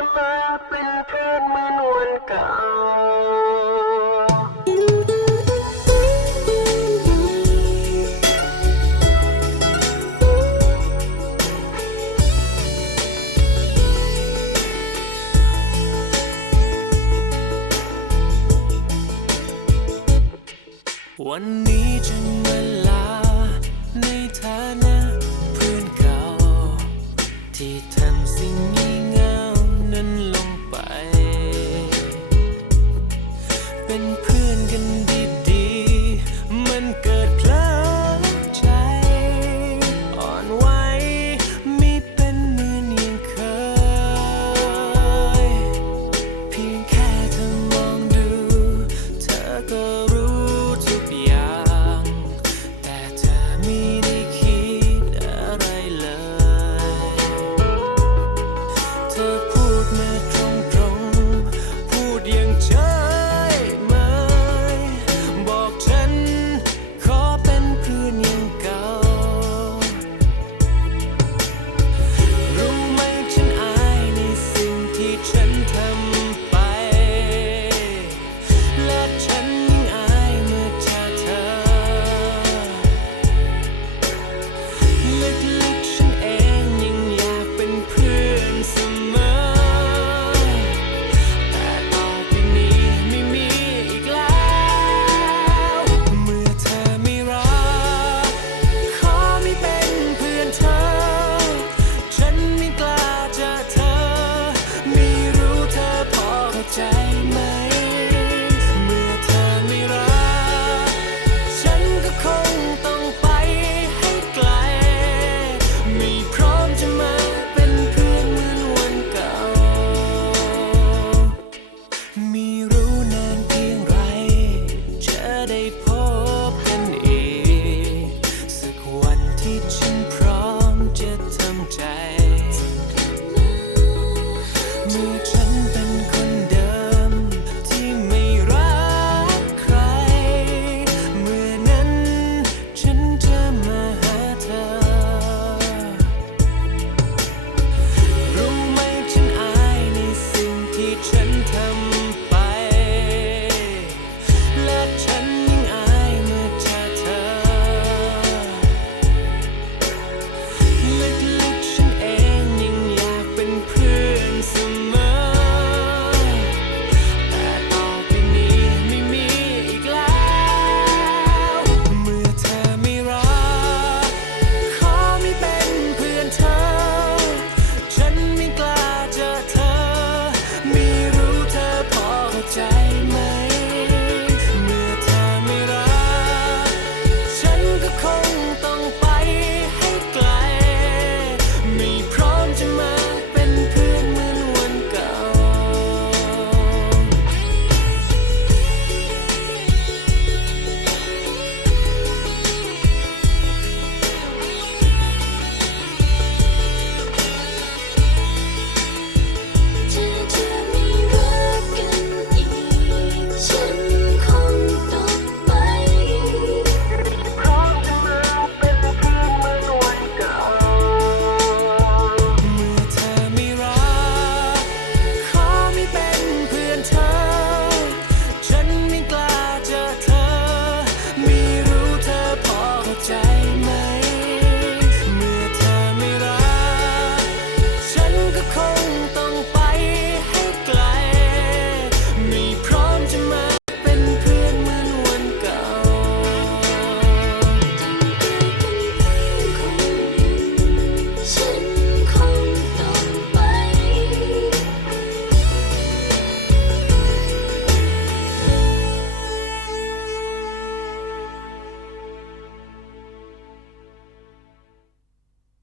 จะมาเป็นเพื่อนเหมือนวันเก่า วันนี้จึงเวลาในฐานะเพื่อนเก่าที่ท 一群